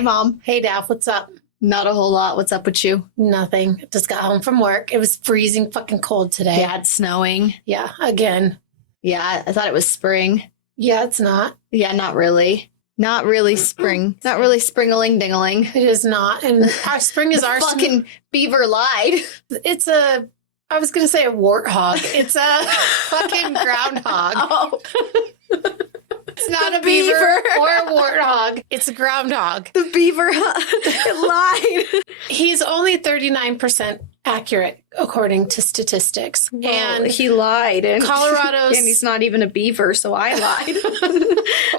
Hi, Mom. Hey, Daph, what's up? Not a whole lot. What's up with you? Nothing. Just got home from work. It was freezing fucking cold today. Yeah, it's snowing. Yeah, again. Yeah, I thought it was spring. Yeah, it's not. Yeah, not really. Not really spring. Not really spring-a-ling-ding-a-ling. It is not. And our spring is our fucking beaver lied. It's a, I was going to say a warthog. It's a fucking groundhog. Oh. It's not a beaver or a warthog. It's a groundhog. The beaver lied. He's only 39% accurate, according to statistics. Well, and he lied. And Colorado's... And he's not even a beaver, so I lied.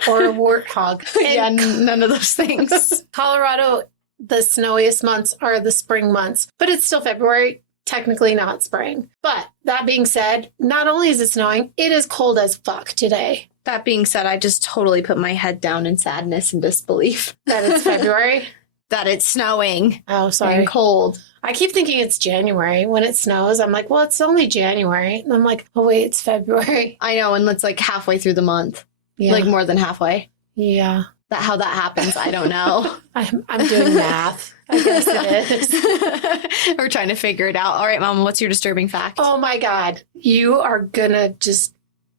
Or a warthog. Yeah, none of those things. Colorado, the snowiest months are the spring months. But it's still February. Technically not spring. But that being said, not only is it snowing, it is cold as fuck today. That being said, I just totally put my head down in sadness and disbelief. That it's February? That it's snowing. Oh, sorry. And cold. I keep thinking it's January. When it snows, I'm like, well, it's only January. And I'm like, oh, wait, it's February. I know, and it's like halfway through the month. Yeah. Like more than halfway. Yeah. How that happens, I don't know. I'm doing math. I guess it is. We're trying to figure it out. All right, Mom, what's your disturbing fact? Oh, my God. You are going to just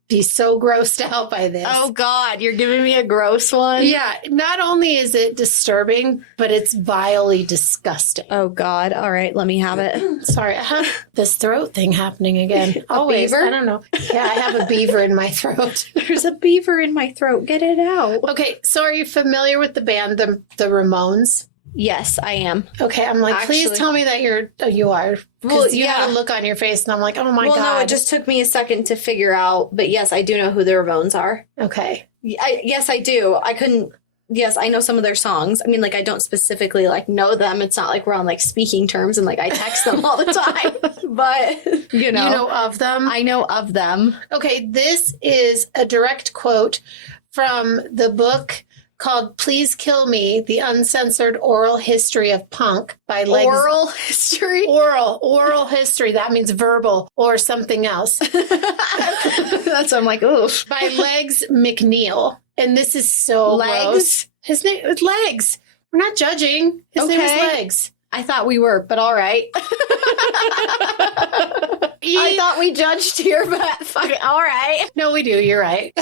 be so grossed out by this. Oh, God, you're giving me a gross one? Yeah. Not only is it disturbing, but it's vilely disgusting. Oh, God. All right, let me have it. Sorry. I have this throat thing happening again. Always. Beaver? I don't know. Yeah, I have a beaver in my throat. There's a beaver in my throat. Get it out. Okay, so are you familiar with the band, the Ramones? Yes, I am. Okay, I'm like, Actually, please tell me that you are. Well, You had a look on your face, and I'm like, oh my God. Well, no, it just took me a second to figure out. But yes, I do know who the Ramones are. Okay. Yes, I do. I couldn't. Yes, I know some of their songs. I mean, like, I don't specifically, like, know them. It's not like we're on, like, speaking terms and, like, I text them all the time. But, you know. You know of them? I know of them. Okay, this is a direct quote from the book called Please Kill Me, The Uncensored Oral History of Punk by Legs. Oral history? Oral history. That means verbal or something else. That's what I'm like, oof. By Legs McNeil. And this is so gross. His name is Legs. We're not judging. His name is Legs. I thought we were, but all right. I thought we judged here, but fuck it, all right. No, we do. You're right.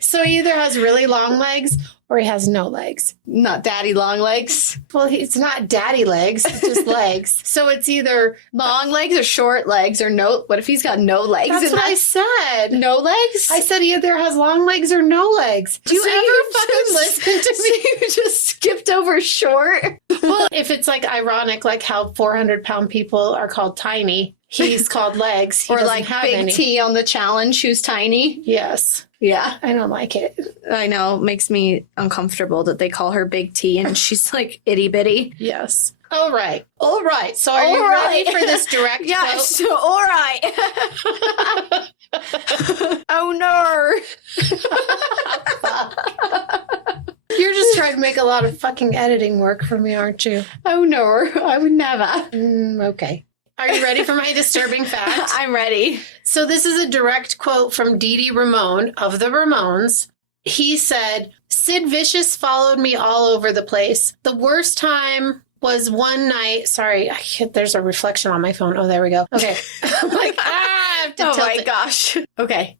So he either has really long legs or he has no legs. Not daddy long legs. Well, it's not daddy legs. It's just legs. So it's either long legs or short legs or no. What if he's got no legs? That's what I said. No legs? I said he either has long legs or no legs. Do you ever fucking listen to me? You just skipped over short? Well, if it's like ironic, like how 400-pound people are called tiny, he's called legs. He or like Big any. T on the challenge who's tiny. Yes. Yeah. I don't like it. I know. It makes me uncomfortable that they call her Big T and she's like itty bitty. Yes. All right. All right. So are you ready for this direct Yes. Quote? All right. Oh, no. You're just trying to make a lot of fucking editing work for me, aren't you? Oh, no. I would never. Okay. Are you ready for my disturbing fact? I'm ready. So this is a direct quote from Dee Dee Ramone of the Ramones. He said, Sid Vicious followed me all over the place. The worst time was one night. Sorry, there's a reflection on my phone. Oh, there we go. Okay. I'm like, I have to tilt it. Gosh. Okay.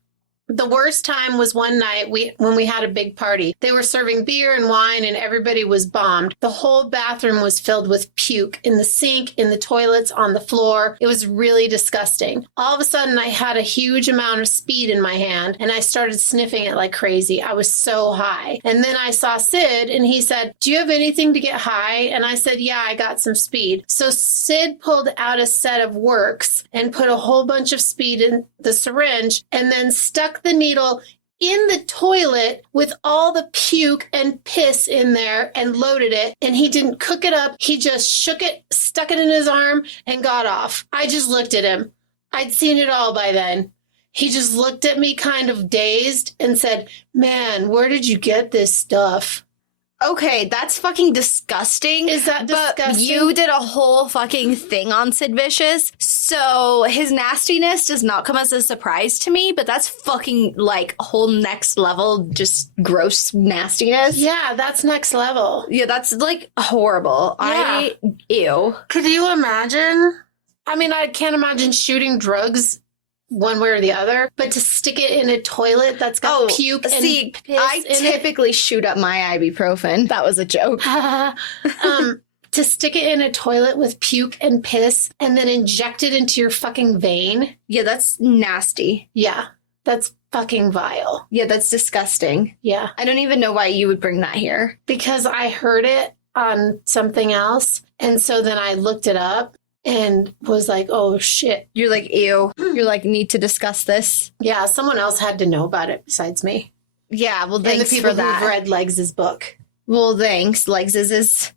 The worst time was one night when we had a big party. They were serving beer and wine and everybody was bombed. The whole bathroom was filled with puke in the sink, in the toilets, on the floor. It was really disgusting. All of a sudden, I had a huge amount of speed in my hand and I started sniffing it like crazy. I was so high. And then I saw Sid and he said, do you have anything to get high? And I said, yeah, I got some speed. So Sid pulled out a set of Works and put a whole bunch of speed in the syringe and then stuck the needle in the toilet with all the puke and piss in there and loaded it. And he didn't cook it up. He just shook it, stuck it in his arm and got off. I just looked at him. I'd seen it all by then. He just looked at me kind of dazed and said, man, where did you get this stuff? Okay, that's fucking disgusting. Is that disgusting? But you did a whole fucking thing on Sid Vicious. So his nastiness does not come as a surprise to me, but that's fucking like whole next level, just gross nastiness. Yeah, that's next level. Yeah, that's like horrible. Yeah. Ew. Could you imagine? I mean, I can't imagine shooting drugs one way or the other, but to stick it in a toilet that's got puke and piss I in typically shoot up my ibuprofen. That was a joke. To stick it in a toilet with puke and piss and then inject it into your fucking vein. Yeah, that's nasty. Yeah, that's fucking vile. Yeah, that's disgusting. Yeah. I don't even know why you would bring that here. Because I heard it on something else. And so then I looked it up and was like, oh shit. You're like, ew. You're like, need to discuss this. Yeah, someone else had to know about it besides me. Yeah, well, And thanks the people for that. who've read Legs' book. Well, thanks. Legs is this.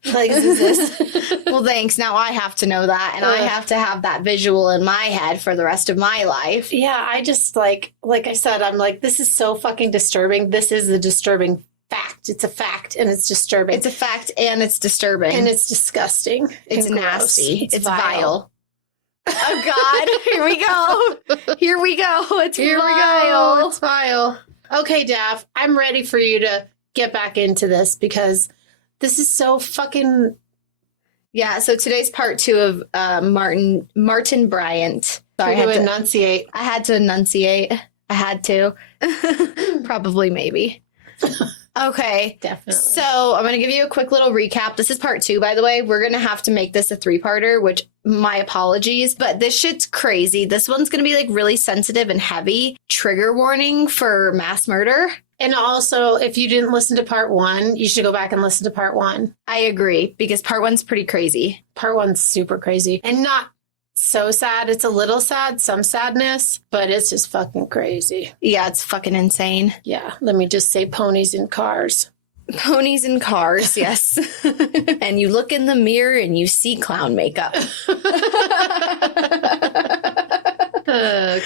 Well, thanks. Now I have to know that, and I have to have that visual in my head for the rest of my life. Yeah, I just like I said, I'm like, this is so fucking disturbing. This is a disturbing fact. It's a fact, and it's disturbing. It's a fact, and it's disturbing. And it's disgusting. It's and nasty. Gross. It's vile. Oh, God. Here we go. Here we go. It's Here vile. we go. It's vile. Okay, Daph, I'm ready for you to get back into this because this is so fucking... Yeah, so today's part 2 of Martin Bryant. Sorry, to enunciate. I had to enunciate. I had to. Probably, maybe. Okay. Definitely. So I'm going to give you a quick little recap. This is part 2, by the way. We're going to have to make this a 3-parter, which my apologies, but this shit's crazy. This one's going to be like really sensitive and heavy. Trigger warning for mass murder. And also, if you didn't listen to part 1, you should go back and listen to part 1. I agree, because part 1's pretty crazy. Part 1's super crazy. And not so sad. It's a little sad, some sadness, but it's just fucking crazy. Yeah, it's fucking insane. Yeah, let me just say ponies in cars. Ponies and cars, yes. And you look in the mirror and you see clown makeup.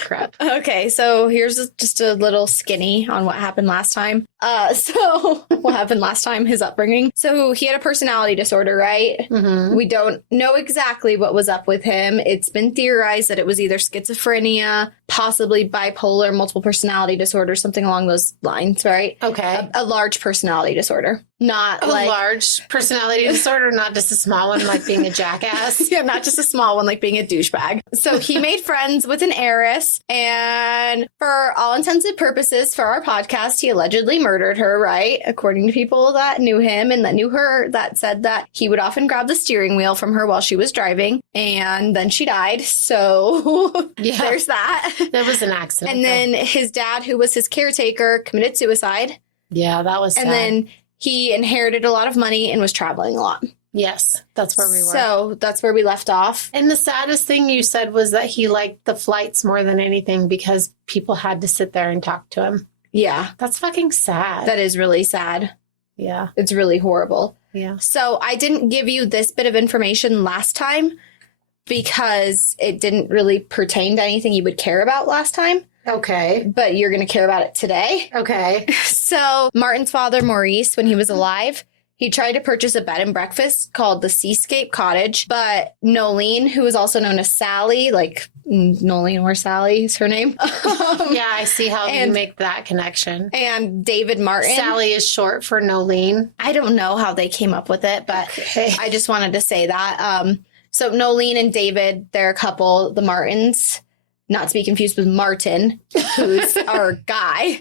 Crap. Okay, so here's just a little skinny on what happened last time. So what happened last time, his upbringing. So he had a personality disorder, right? Mm-hmm. We don't know exactly what was up with him. It's been theorized that it was either schizophrenia, possibly bipolar, multiple personality disorder, something along those lines, right? Okay. A large personality disorder. Not A large personality disorder, not just a small one like being a jackass. Yeah, not just a small one like being a douchebag. So he made friends with an heiress, and for all intents and purposes for our podcast, he allegedly murdered her, right? According to people that knew him and that knew her, that said that he would often grab the steering wheel from her while she was driving, and then she died. So Yeah. there's that. That was an accident. And then his dad, who was his caretaker, committed suicide. Yeah, that was sad. And then he inherited a lot of money and was traveling a lot. Yes, that's where we were. So that's where we left off. And the saddest thing you said was that he liked the flights more than anything because people had to sit there and talk to him. Yeah, That's fucking sad. that is really sad. Yeah. It's really horrible. Yeah. So I didn't give you this bit of information last time because it didn't really pertain to anything you would care about last time, Okay. but you're going to care about it today. Okay. So Martin's father, Maurice, when he was alive, he tried to purchase a bed and breakfast called the Seascape Cottage, but Nolene, who was also known as Sally, like Nolene or Sally is her name. Yeah, I see how you And- make that connection. And David Martin. Sally is short for Nolene. I don't know how they came up with it, but Okay. I just wanted to say that. So Nolene and David, they're a couple, the Martins, not to be confused with Martin, who's our guy,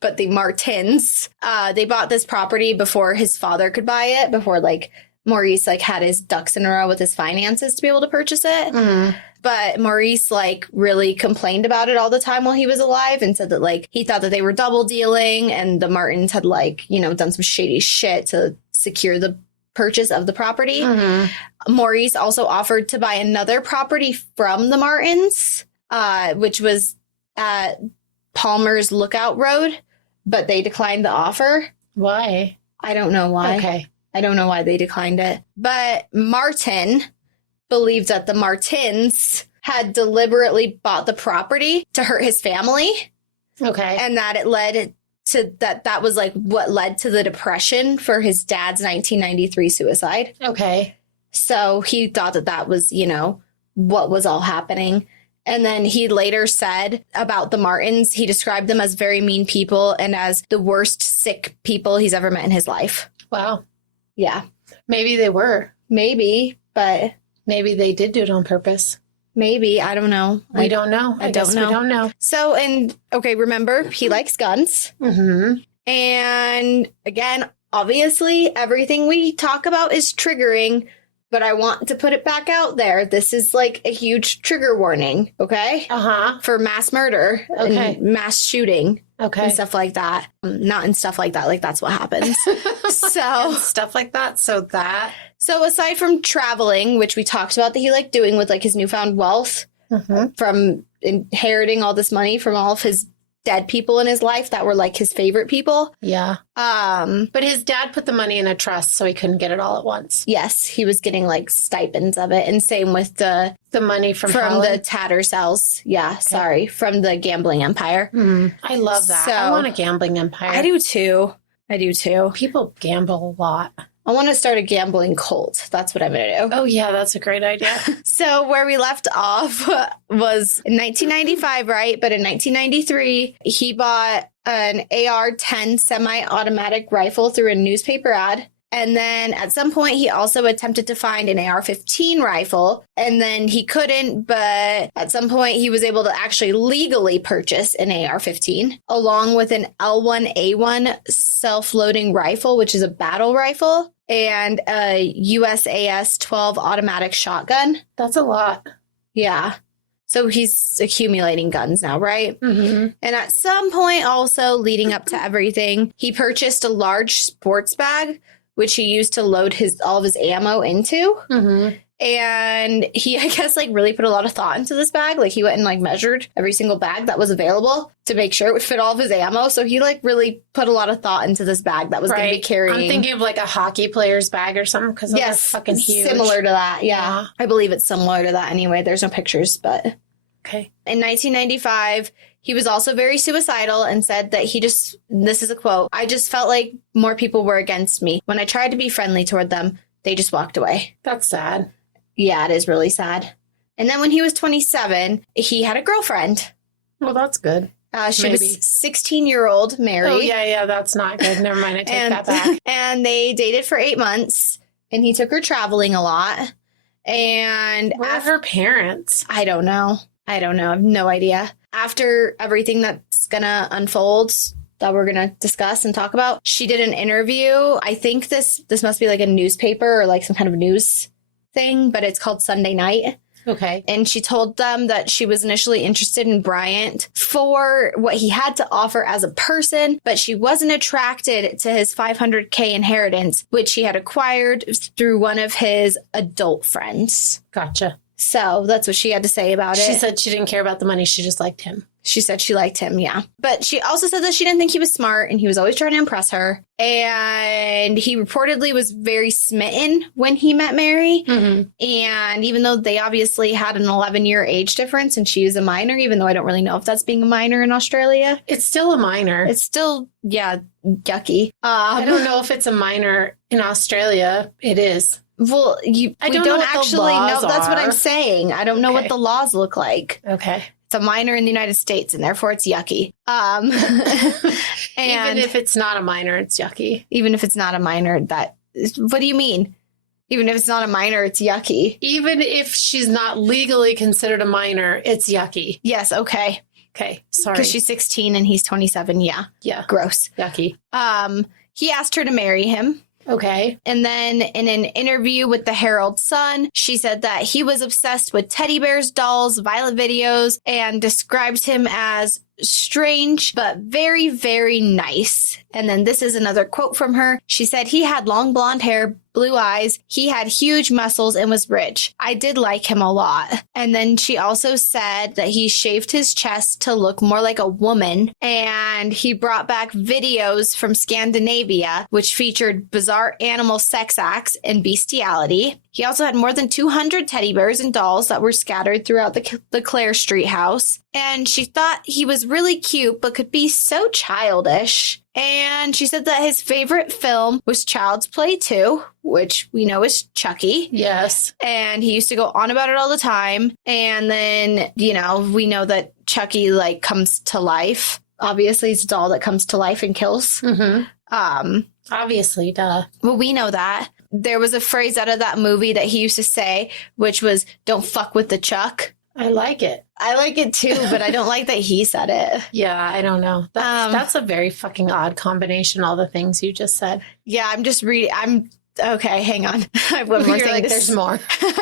but the Martins. They bought this property before his father could buy it, before like Maurice like had his ducks in a row with his finances to be able to purchase it. Mm. But Maurice like really complained about it all the time while he was alive and said that like he thought that they were double dealing and the Martins had like, you know, done some shady shit to secure the purchase of the property. Mhm. Maurice also offered to buy another property from the Martins, which was at Palmer's Lookout Road, but they declined the offer. Why? I don't know why. Okay. I don't know why they declined it. But Martin believed that the Martins had deliberately bought the property to hurt his family Okay. and that it led that was like what led to the depression for his dad's 1993 suicide. Okay. So he thought that was, what was all happening. And then he later said about the Martins, he described them as very mean people and as the worst sick people he's ever met in his life. Wow. Yeah. Maybe they were. Maybe, but maybe they did do it on purpose. Maybe. I don't know. We don't know. I guess we don't know. So, remember, he likes guns. Mm-hmm. And again, obviously, everything we talk about is triggering, but I want to put it back out there. This is like a huge trigger warning, okay? Uh-huh. For mass murder and mass shooting. Okay. And stuff like that. Not in stuff like that. Like, that's what happens. So stuff like that. So aside from traveling, which we talked about that he liked doing with like his newfound wealth from inheriting all this money from all of his dead people in his life that were like his favorite people. Yeah. But his dad put the money in a trust so he couldn't get it all at once. Yes, he was getting like stipends of it. And same with the money from the Tattersall's. Yeah, okay. Sorry. From the gambling empire. I love that. So, I want a gambling empire. I do too. People gamble a lot. I want to start a gambling cult. That's what I'm going to do. Oh, yeah, that's a great idea. So where we left off was in 1995, right? But in 1993, he bought an AR-10 semi-automatic rifle through a newspaper ad. And then at some point, he also attempted to find an AR-15 rifle. And then he couldn't, but at some point, he was able to actually legally purchase an AR-15, along with an L1A1 self-loading rifle, which is a battle rifle, and a USAS-12 automatic shotgun. That's a lot. Yeah. So he's accumulating guns now, right? Mm-hmm. And at some point also, leading up to everything, he purchased a large sports bag, which he used to load all of his ammo into. Mm-hmm. And he, I guess, like really put a lot of thought into this bag. Like he went and like measured every single bag that was available to make sure it would fit all of his ammo. So he like really put a lot of thought into this bag that was going to be carrying. I'm thinking of like a hockey player's bag or something because they're fucking huge. Similar to that. Yeah. I believe it's similar to that anyway. There's no pictures, but. Okay. In 1995, he was also very suicidal and said that this is a quote, "I just felt like more people were against me. When I tried to be friendly toward them, they just walked away." That's sad. Yeah, it is really sad. And then when he was 27, he had a girlfriend. Well, that's good. She was 16-year-old Mary. Oh, yeah, that's not good. Never mind, I take that back. And they dated for 8 months, and he took her traveling a lot. And where are her parents? I don't know. I have no idea. After everything that's going to unfold that we're going to discuss and talk about, she did an interview. I think this must be like a newspaper or like some kind of news thing, but it's called Sunday Night. Okay. And she told them that she was initially interested in Bryant for what he had to offer as a person, but she wasn't attracted to his $500K inheritance, which he had acquired through one of his adult friends. Gotcha. So that's what she had to say about it. She said she didn't care about the money. She just liked him. She said she liked him, yeah. But she also said that she didn't think he was smart and he was always trying to impress her. And he reportedly was very smitten when he met Mary. Mm-hmm. And even though they obviously had an 11-year age difference and she was a minor, even though I don't really know if that's being a minor in Australia. It's still a minor. It's still, yucky. I don't know if it's a minor in Australia. It is. Well, I don't actually know. That's what I'm saying. I don't know what the laws look like. Okay. It's a minor in the United States, and therefore it's yucky. And even if it's not a minor, it's yucky. Even if it's not a minor, what do you mean? Even if it's not a minor, it's yucky. Even if she's not legally considered a minor, it's yucky. Yes, okay. Okay, sorry. Because she's 16 and he's 27, yeah. Yeah. Gross. Yucky. He asked her to marry him. Okay. And then in an interview with the Herald Sun, she said that he was obsessed with teddy bears, dolls, violent videos, and describes him as strange, but very, very nice. And then this is another quote from her. She said, "He had long blonde hair, blue eyes. He had huge muscles and was rich. I did like him a lot." And then she also said that he shaved his chest to look more like a woman. And he brought back videos from Scandinavia, which featured bizarre animal sex acts and bestiality. He also had more than 200 teddy bears and dolls that were scattered throughout the Clare Street house. And she thought he was really cute, but could be so childish. And she said that his favorite film was Child's Play 2, which we know is Chucky. Yes. And he used to go on about it all the time. And then, we know that Chucky, comes to life. Obviously, it's a doll that comes to life and kills. Mm-hmm. Obviously, duh. Well, we know that. There was a phrase out of that movie that he used to say, which was, "Don't fuck with the Chuck." I like it. I like it too, but I don't like that he said it. Yeah, I don't know. That's a very fucking odd combination, all the things you just said. Yeah, I'm just reading. Okay, hang on. I have one more thing. There's more.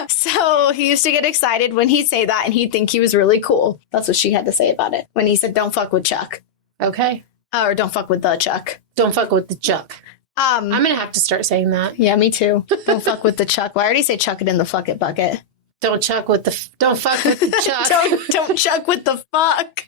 So he used to get excited when he'd say that and he'd think he was really cool. That's what she had to say about it. When he said, "Don't fuck with Chuck." Okay. Or "Don't fuck with the Chuck." Don't fuck with the Chuck. I'm going to have to start saying that. Yeah, me too. Don't fuck with the Chuck. Well, I already say chuck it in the fuck it bucket. Don't fuck with the Chuck. don't chuck with the fuck.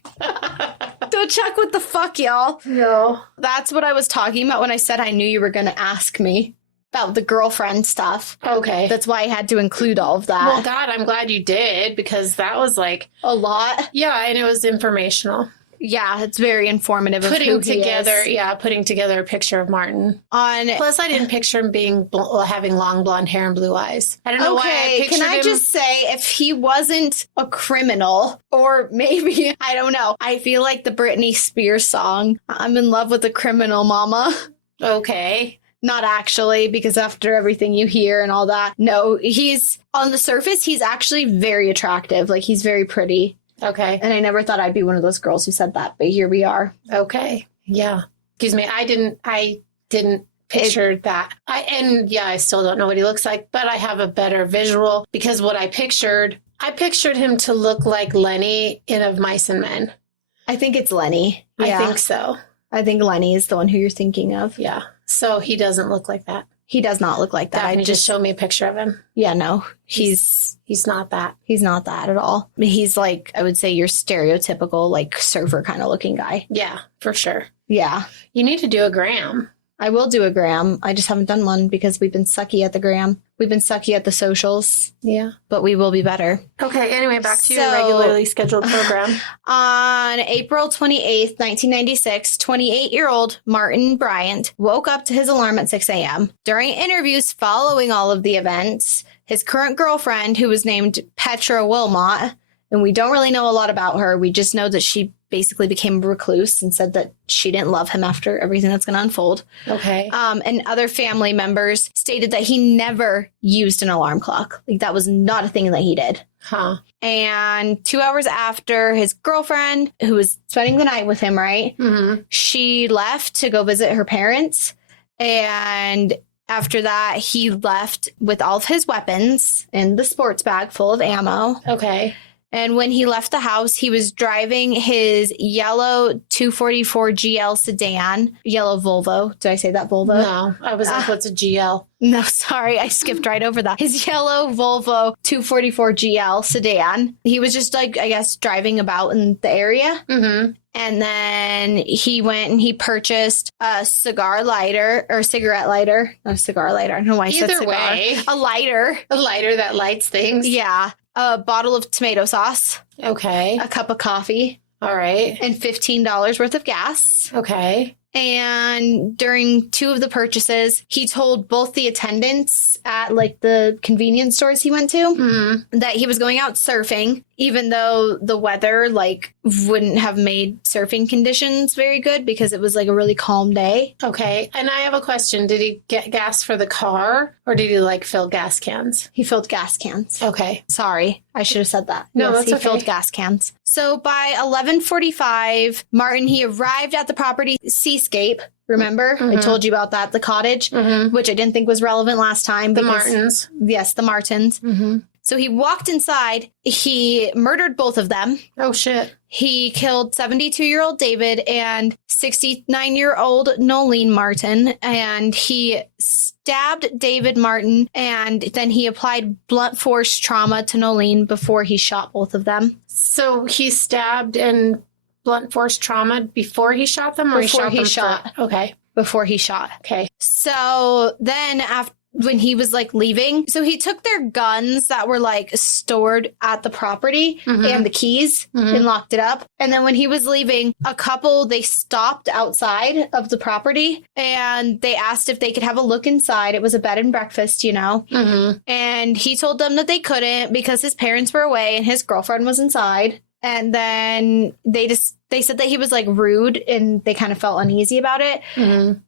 Don't chuck with the fuck, y'all. No. That's what I was talking about when I said I knew you were going to ask me about the girlfriend stuff. Okay. That's why I had to include all of that. Well, God, I'm glad you did, because that was a lot. Yeah, and it was informational. Yeah, it's very informative of who he is. Yeah, putting together a picture of Martin. Plus, I didn't picture him having long blonde hair and blue eyes. I don't know why I pictured him. Can I just say, if he wasn't a criminal, or maybe, I don't know, I feel like the Britney Spears song, "I'm in love with a criminal, mama." Okay. Not actually, because after everything you hear and all that, no, he's, on the surface, he's actually very attractive. He's very pretty. Okay. And I never thought I'd be one of those girls who said that, but here we are. Okay. Yeah. Excuse me. I didn't picture that. I still don't know what he looks like, but I have a better visual, because what I pictured him to look like Lenny in Of Mice and Men. I think it's Lenny. Yeah. I think so. I think Lenny is the one who you're thinking of. Yeah. So he doesn't look like that. He does not look like that. Daphne just showed me a picture of him. Yeah, no. He's not that. He's not that at all. He's I would say, your stereotypical, surfer kind of looking guy. Yeah, for sure. Yeah. You need to do a gram. I will do a gram. I just haven't done one because we've been sucky at the gram. We've been sucky at the socials. Yeah. But we will be better. Okay, anyway, back to your regularly scheduled program. On April 28th, 1996, 28-year-old Martin Bryant woke up to his alarm at 6 a.m. During interviews following all of the events, his current girlfriend, who was named Petra Wilmot, and we don't really know a lot about her. We just know that she basically became a recluse and said that she didn't love him after everything that's going to unfold. Okay. And other family members stated that he never used an alarm clock. That was not a thing that he did. Huh. And 2 hours after, his girlfriend, who was spending the night with him, right? Mm-hmm. She left to go visit her parents. And after that, he left with all of his weapons in the sports bag full of ammo. Okay. And when he left the house, he was driving his yellow 244 GL sedan, yellow Volvo. Did I say that Volvo? No, I was like, what's a GL? No, sorry. I skipped right over that. His yellow Volvo 244 GL sedan. He was just driving about in the area. Mm-hmm. And then he went and he purchased a cigarette lighter. Not a cigar lighter. I don't know why I said cigar. Either way. A lighter. A lighter that lights things. Yeah. A bottle of tomato sauce. Okay. A cup of coffee. All right. And $15 worth of gas. Okay. And during 2 of the purchases, he told both the attendants at the convenience stores he went to that he was going out surfing, even though the weather wouldn't have made surfing conditions very good because it was a really calm day. Okay. And I have a question. Did he get gas for the car, or did he fill gas cans? He filled gas cans. Okay. Sorry. I should have said that. No, yes, that's he filled gas cans. So by 11:45, Martin, he arrived at the property Seascape. Remember? I told you about that, the cottage, which I didn't think was relevant last time. The Martins. Yes, the Martins. Mm-hmm. So he walked inside. He murdered both of them. Oh, shit. He killed 72-year-old David and 69-year-old Nolene Martin. And he stabbed David Martin. And then he applied blunt force trauma to Nolene before he shot both of them. So he stabbed and blunt force trauma before he shot them? Or Before he shot them? Okay. Before he shot. Okay. So then when he was like leaving. So he took their guns that were like stored at the property and the keys and locked it up. And then when he was leaving, a couple, they stopped outside of the property and they asked if they could have a look inside. It was a bed and breakfast, you know. And he told them that they couldn't because his parents were away and his girlfriend was inside. And then they said that he was like rude and they kind of felt uneasy about it.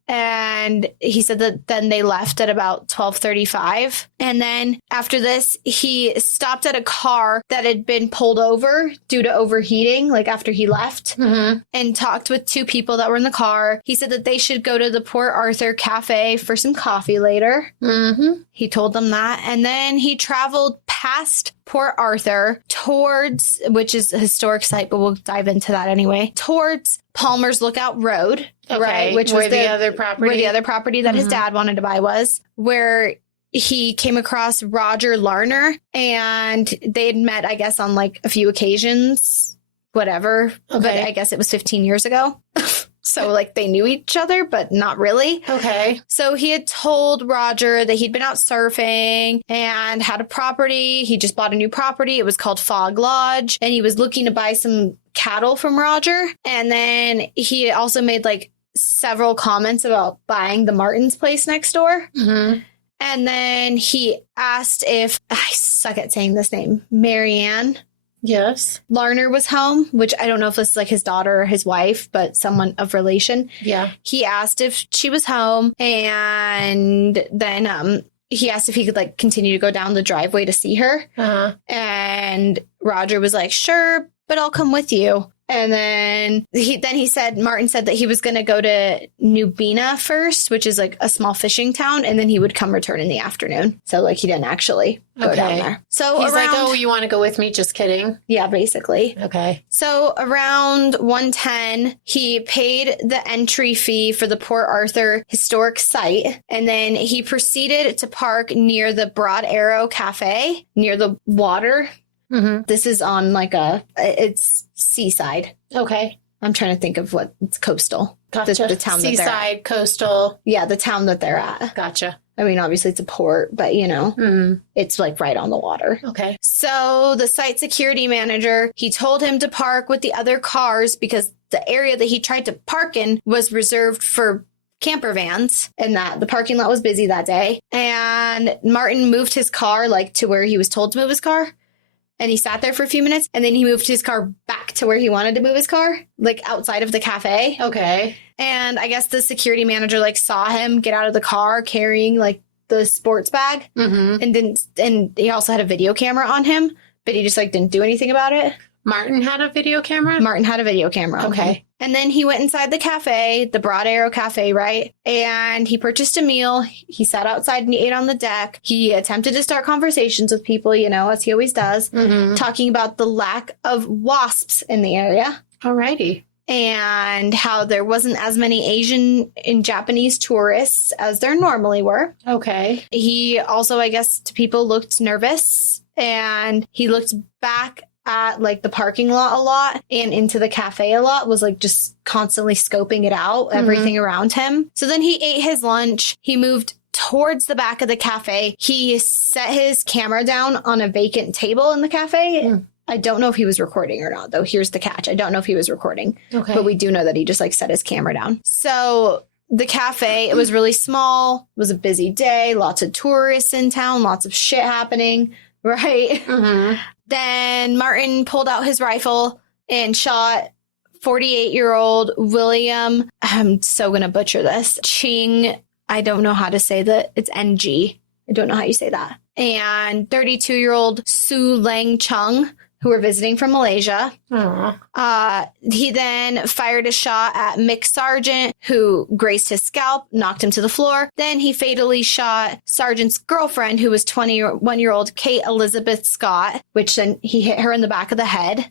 And he said that then they left at about 12:35. And then after this, he stopped at a car that had been pulled over due to overheating, like after he left, and talked with two people that were in the car. He said that they should go to the Port Arthur Cafe for some coffee later. He told them that. And then he traveled past Port Arthur towards, which is a historic site, but we'll dive into that anyway, towards Palmer's Lookout Road, right? Which was the other property. Where the other property that his dad wanted to buy was, where he came across Roger Larner, and they had met, I guess, on like a few occasions, whatever. But I guess it was 15 years ago. So, like, they knew each other, but not really. So he had told Roger that he'd been out surfing and had a property. He just bought a new property. It was called Fog Lodge. And he was looking to buy some cattle from Roger. And then he also made, like, several comments about buying the Martins' place next door. And then he asked if, I suck at saying this name, Marianne. Yes. Larner was home, which I don't know if this is like his daughter or his wife, but someone of relation. He asked if she was home, and then he asked if he could like continue to go down the driveway to see her. And Roger was like, sure, but I'll come with you. And then he said, Martin said that he was going to go to Nubina first, which is like a small fishing town, and then he would come return in the afternoon. So like he didn't actually go down there. So he's like, oh, you want to go with me? Just kidding. Yeah, basically. So around 1:10, he paid the entry fee for the Port Arthur historic site, and then he proceeded to park near the Broad Arrow Cafe near the water. This is on like it's seaside. I'm trying to think of what it's coastal. Gotcha. The town seaside, that they're at. coastal. Yeah, the town that they're at. Gotcha. I mean, obviously it's a port, but you know, it's like right on the water. So the site security manager, he told him to park with the other cars because the area that he tried to park in was reserved for camper vans, and that the parking lot was busy that day. And Martin moved his car like to where he was told to move his car. And he sat there for a few minutes, and then he moved his car back to where he wanted to move his car, like outside of the cafe. And I guess the security manager like saw him get out of the car carrying like the sports bag, and he also had a video camera on him, but he just like didn't do anything about it. Martin had a video camera? Martin had a video camera. And then he went inside the cafe, the Broad Arrow Cafe, right? And he purchased a meal. He sat outside and he ate on the deck. He attempted to start conversations with people, you know, as he always does, talking about the lack of wasps in the area. And how there wasn't as many Asian and Japanese tourists as there normally were. He also, I guess, to people looked nervous, and he looked back at like the parking lot a lot and into the cafe a lot, was like just constantly scoping it out, everything around him. So then he ate his lunch. He moved towards the back of the cafe. He set his camera down on a vacant table in the cafe. I don't know if he was recording or not, though. Here's the catch. I don't know if he was recording, but we do know that he just like set his camera down. So the cafe, it was really small. It was a busy day. Lots of tourists in town, lots of shit happening, right? Then Martin pulled out his rifle and shot 48-year-old William, I'm so going to butcher this, Ching, I don't know how to say that. It's NG. I don't know how you say that. And 32-year-old Su Lang Chung, who were visiting from Malaysia. He then fired a shot at Mick Sargent, who grazed his scalp, knocked him to the floor. Then he fatally shot Sargent's girlfriend, who was 21-year-old Kate Elizabeth Scott, which then he hit her in the back of the head.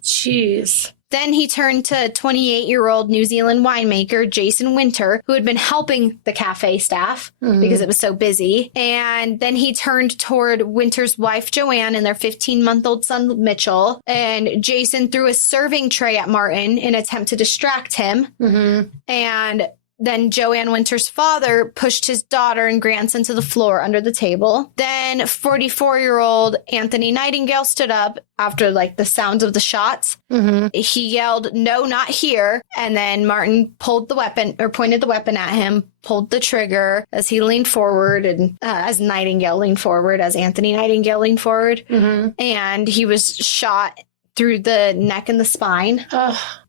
Then he turned to 28-year-old New Zealand winemaker Jason Winter, who had been helping the cafe staff because it was so busy. And then he turned toward Winter's wife, Joanne, and their 15-month-old son, Mitchell. And Jason threw a serving tray at Martin in an attempt to distract him. And Then Joanne Winter's father pushed his daughter and grandson to the floor under the table. Then 44-year-old Anthony Nightingale stood up after like the sounds of the shots. He yelled, "No, not here." And then Martin pulled the weapon or pointed the weapon at him, pulled the trigger as he leaned forward and as Nightingale leaned forward, as Anthony Nightingale leaned forward. And he was shot through the neck and the spine.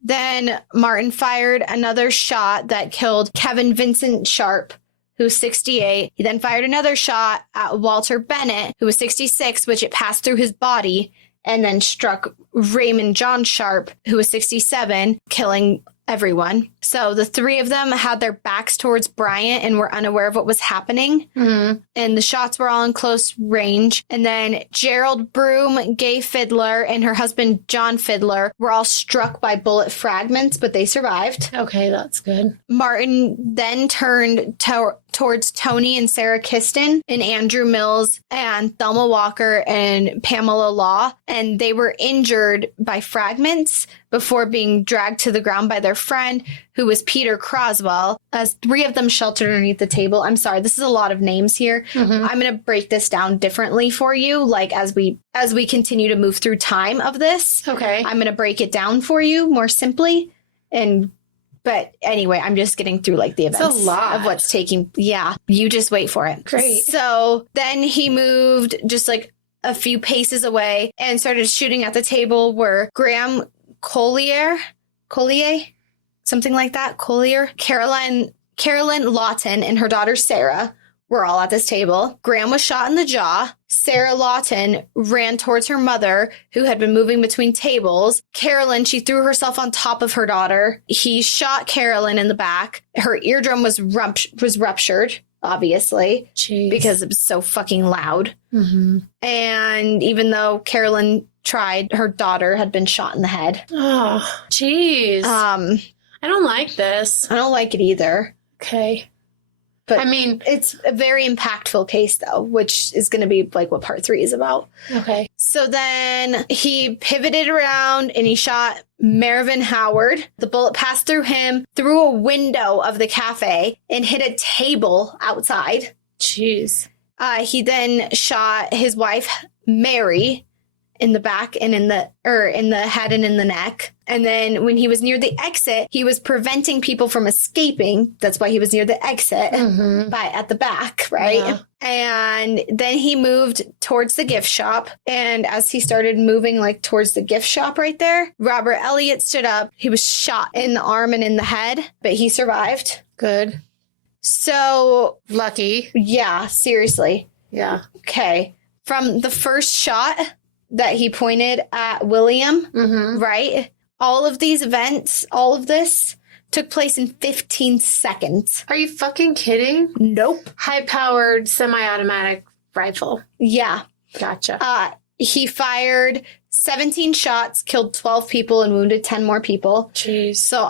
Then Martin fired another shot that killed Kevin Vincent Sharp, who was 68. He then fired another shot at Walter Bennett, who was 66, which it passed through his body and then struck Raymond John Sharp, who was 67, killing everyone. So the three of them had their backs towards Bryant and were unaware of what was happening. And the shots were all in close range. And then Gerald Broom, Gay Fiddler, and her husband John Fiddler were all struck by bullet fragments, but they survived. Okay, that's good. Martin then turned towards Tony and Sarah Kiston and Andrew Mills and Thelma Walker and Pamela Law, and they were injured by fragments before being dragged to the ground by their friend, who was Peter Croswell, as three of them sheltered underneath the table. I'm sorry, this is a lot of names here. I'm going to break this down differently for you, like as we continue to move through time of this. Okay. I'm going to break it down for you more simply. But anyway, I'm just getting through like the events It's a lot of what's taking. Yeah, you just wait for it. Great. So then he moved just like a few paces away and started shooting at the table where Graham Collier, something like that, Carolyn Lawton, and her daughter Sarah were all at this table. Graham was shot in the jaw. Sarah Lawton ran towards her mother, who had been moving between tables. Carolyn, she threw herself on top of her daughter. He shot Carolyn in the back. Her eardrum was ruptured, obviously, because it was so fucking loud. And even though Carolyn tried, her daughter had been shot in the head. Oh, jeez. I don't like this. I don't like it either. Okay. But I mean, it's a very impactful case, though, which is going to be like what part 3 is about. Okay. So then he pivoted around and he shot Mervyn Howard. The bullet passed through him, through a window of the cafe, and hit a table outside. Jeez. He then shot his wife, Mary, in the back and in the head and in the neck. And then when he was near the exit, he was preventing people from escaping. That's why he was near the exit at the back, right? Yeah. And then he moved towards the gift shop. And as he started moving like towards the gift shop right there, Robert Elliott stood up. He was shot in the arm and in the head, but he survived. Good. So Lucky. yeah, seriously. Yeah. Okay. From the first shot that he pointed at William, right? All of these events, all of this took place in 15 seconds. Are you fucking kidding? Nope. High-powered semi-automatic rifle. Yeah. Gotcha. He fired 17 shots, killed 12 people, and wounded 10 more people. Jeez. So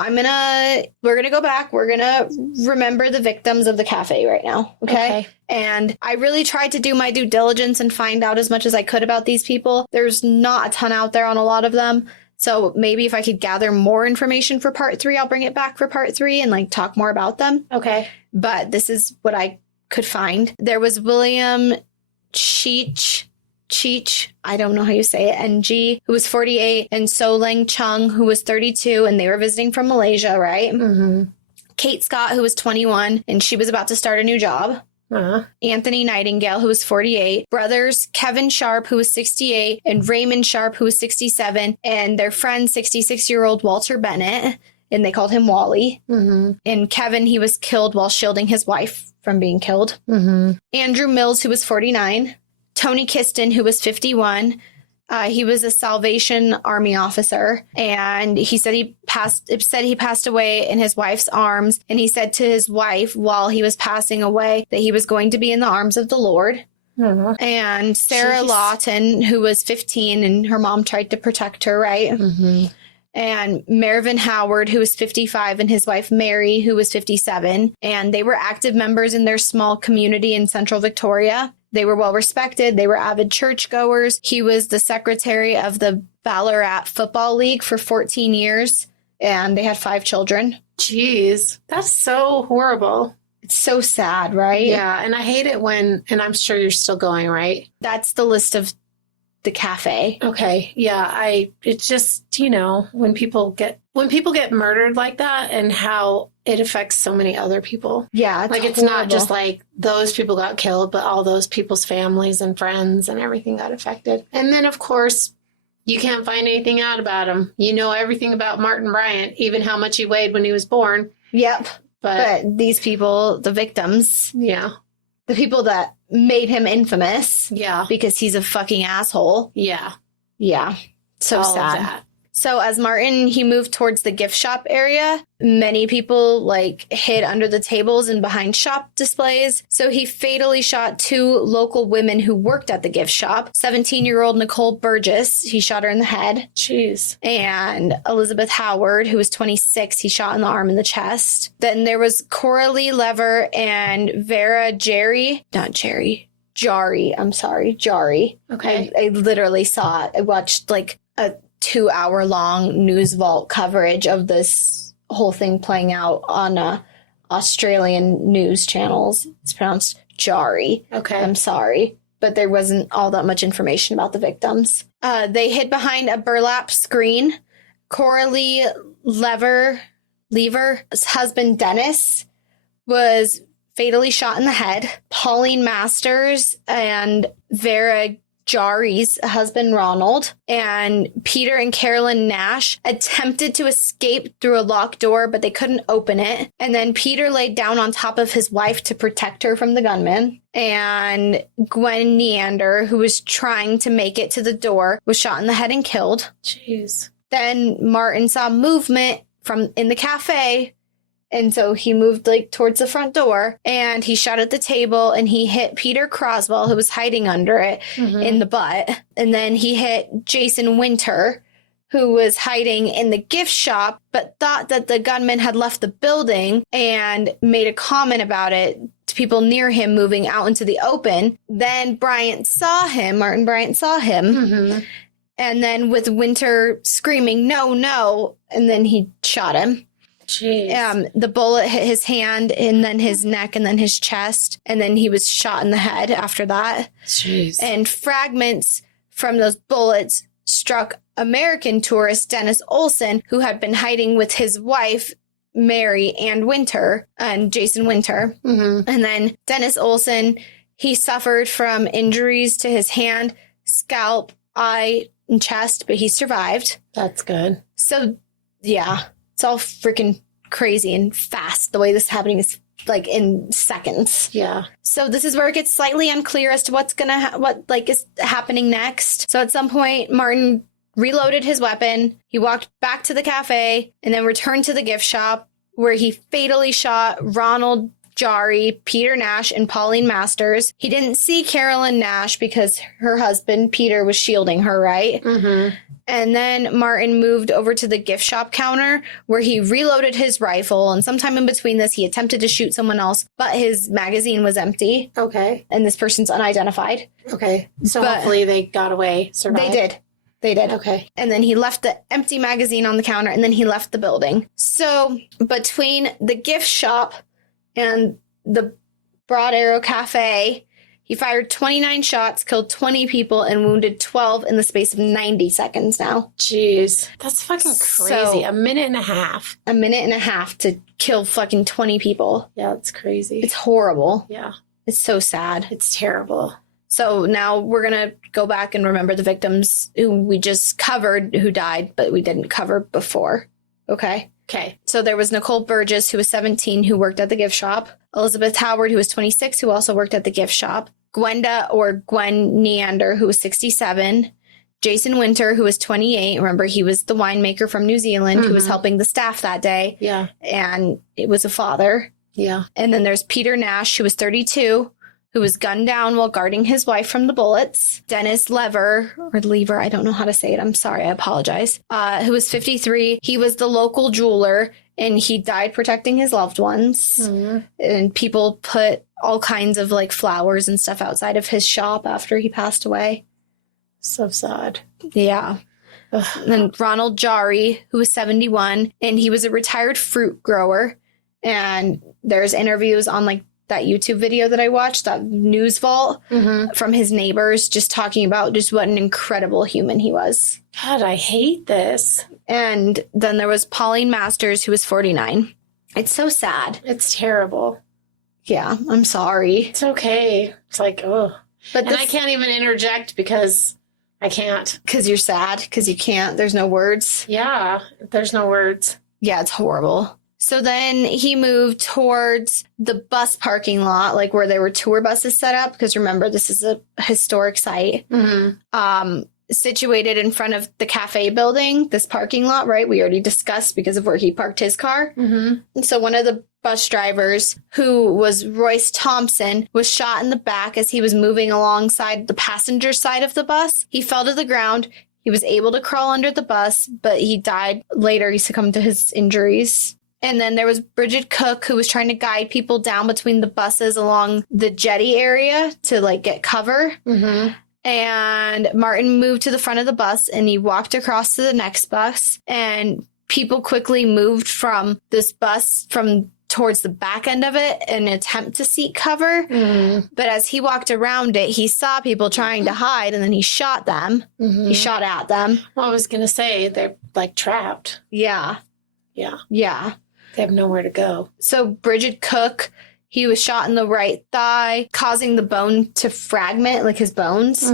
we're gonna go back. We're gonna remember the victims of the cafe right now. Okay? And I really tried to do my due diligence and find out as much as I could about these people. There's not a ton out there on a lot of them. So maybe if I could gather more information for part 3, I'll bring it back for part 3 and like talk more about them. Okay. But this is what I could find. There was William Cheech, I don't know how you say it, NG, who was 48, and Soleng Chung, who was 32, and they were visiting from Malaysia, right? Kate Scott, who was 21, and she was about to start a new job. Anthony Nightingale, who was 48, brothers Kevin Sharp, who was 68, and Raymond Sharp, who was 67, and their friend, 66-year-old Walter Bennett, and they called him Wally. And Kevin, he was killed while shielding his wife from being killed. Andrew Mills, who was 49, Tony Kiston, who was 51. He was a Salvation Army officer, and he said he passed away in his wife's arms. And he said to his wife while he was passing away that he was going to be in the arms of the Lord. And Sarah Lawton, who was 15, and her mom tried to protect her, right? And Mervyn Howard, who was 55, and his wife Mary, who was 57. And they were active members in their small community in Central Victoria. They were well respected. They were avid churchgoers. He was the secretary of the Ballarat Football League for 14 years. and they had 5 children. Jeez. That's so horrible. It's so sad, right? Yeah. And I hate it when, and I'm sure you're still going, right? That's the list of the cafe. Okay. Yeah. It's just, when people get murdered like that and how it affects so many other people. Yeah. It's not just like those people got killed, but all those people's families and friends and everything got affected. And then, of course, you can't find anything out about him. You know everything about Martin Bryant, even how much he weighed when he was born. Yep. But these people, the victims. Yeah. The people that made him infamous. Yeah. Because he's a fucking asshole. Yeah. Yeah. So all sad. Of that. So as Martin, he moved towards the gift shop area. Many people hid under the tables and behind shop displays. So he fatally shot 2 local women who worked at the gift shop. 17-year-old Nicole Burgess, he shot her in the head. Jeez. And Elizabeth Howard, who was 26, he shot in the arm and the chest. Then there was Coralie Lever and Vera Jari. Okay. I literally saw it. I watched a 2-hour-long news vault coverage of this whole thing playing out on Australian news channels. It's pronounced Jari. Okay. I'm sorry, but there wasn't all that much information about the victims. They hid behind a burlap screen. Coralie Lever's husband, Dennis, was fatally shot in the head. Pauline Masters and Vera Jari's husband, Ronald, and Peter and Carolyn Nash attempted to escape through a locked door, but they couldn't open it. And then Peter laid down on top of his wife to protect her from the gunman. And Gwen Neander, who was trying to make it to the door, was shot in the head and killed. Jeez. Then Martin saw movement from in the cafe. And so he moved towards the front door and he shot at the table and he hit Peter Croswell, who was hiding under it, in the butt. And then he hit Jason Winter, who was hiding in the gift shop, but thought that the gunman had left the building and made a comment about it to people near him moving out into the open. Then Martin Bryant saw him. And then with Winter screaming, "No, no," and then he shot him. Jeez. The bullet hit his hand and then his neck and then his chest. And then he was shot in the head after that. Jeez. And fragments from those bullets struck American tourist Dennis Olson, who had been hiding with his wife, Mary, and Jason Winter. And then Dennis Olson, he suffered from injuries to his hand, scalp, eye, and chest, but he survived. That's good. So, yeah. It's all freaking crazy and fast. The way this is happening is in seconds. Yeah. So this is where it gets slightly unclear as to what is happening next. So at some point, Martin reloaded his weapon. He walked back to the cafe and then returned to the gift shop where he fatally shot Ronald Jari, Peter Nash, and Pauline Masters. He didn't see Carolyn Nash because her husband, Peter, was shielding her, right? And then Martin moved over to the gift shop counter where he reloaded his rifle. And sometime in between this, he attempted to shoot someone else, but his magazine was empty. Okay. And this person's unidentified. Okay. So hopefully they got away, survived. They did. Okay. And then he left the empty magazine on the counter and then he left the building. So between the gift shop and the Broad Arrow Cafe, he fired 29 shots, killed 20 people, and wounded 12 in the space of 90 seconds now. Jeez. That's fucking crazy. A minute and a half. A minute and a half to kill fucking 20 people. Yeah, that's crazy. It's horrible. Yeah. It's so sad. It's terrible. So now we're going to go back and remember the victims who we just covered who died, but we didn't cover before. Okay? Okay. So there was Nicole Burgess, who was 17, who worked at the gift shop. Elizabeth Howard, who was 26, who also worked at the gift shop. Gwen Neander, who was 67. Jason Winter, who was 28. Remember, he was the winemaker from New Zealand who was helping the staff that day. Yeah. And it was a father. Yeah. And then there's Peter Nash, who was 32, who was gunned down while guarding his wife from the bullets. Dennis Lever, I don't know how to say it. I'm sorry. I apologize. Who was 53. He was the local jeweler, and he died protecting his loved ones. And people put all kinds of flowers and stuff outside of his shop after he passed away. So sad. Yeah. Ugh. Then Ronald Jari, who was 71, and he was a retired fruit grower. And there's interviews on like that YouTube video that I watched, that News Vault, from his neighbors, just talking about just what an incredible human he was. God, I hate this. And then there was Pauline Masters, who was 49. It's so sad. It's terrible. Yeah, I'm sorry. It's okay. It's like, oh. But And I can't even interject because I can't. Because you're sad, because you can't. There's no words. Yeah, there's no words. Yeah, it's horrible. So then he moved towards the bus parking lot, like where there were tour buses set up. Because remember, this is a historic site. Situated in front of the cafe building, this parking lot, right? We already discussed because of where he parked his car. And so one of the bus drivers, who was Royce Thompson, was shot in the back as he was moving alongside the passenger side of the bus. He fell to the ground. He was able to crawl under the bus, but he died later. He succumbed to his injuries. And then there was Bridget Cook, who was trying to guide people down between the buses along the jetty area to like get cover. And Martin moved to the front of the bus and he walked across to the next bus, and people quickly moved from this bus from towards the back end of it in an attempt to seek cover. But as he walked around it, he saw people trying to hide, and then he shot them. He shot at them. Well, I was going to say they're like trapped. Yeah. Yeah. Yeah. They have nowhere to go. So Bridget Cook, he was shot in the right thigh, causing the bone to fragment, like his bones.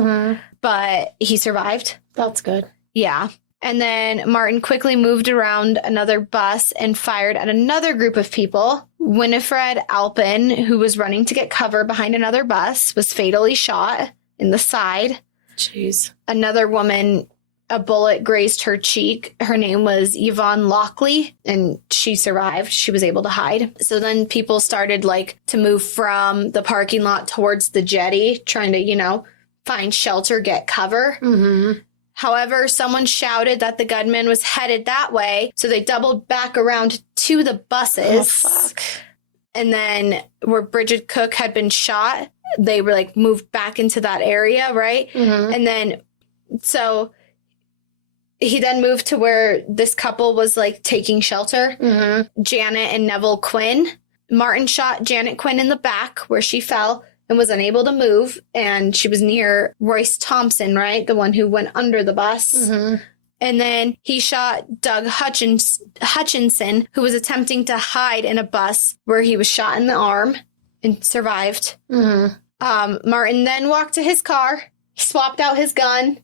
But he survived. That's good. Yeah. And then Martin quickly moved around another bus and fired at another group of people. Winifred Alpin, who was running to get cover behind another bus, was fatally shot in the side. Jeez. Another woman, a bullet grazed her cheek. Her name was Yvonne Lockley, and she survived. She was able to hide. So then people started like to move from the parking lot towards the jetty, trying to, you know, find shelter, get cover. However, someone shouted that the gunman was headed that way, so they doubled back around to the buses. Oh, fuck. And then where Bridget Cook had been shot, they were like moved back into that area, right? And then, so he then moved to where this couple was like taking shelter, Janet and Neville Quinn. Martin shot Janet Quinn in the back where she fell and was unable to move. And she was near Royce Thompson, right? The one who went under the bus. And then he shot Doug Hutchinson, who was attempting to hide in a bus where he was shot in the arm and survived. Martin then walked to his car. He swapped out his gun.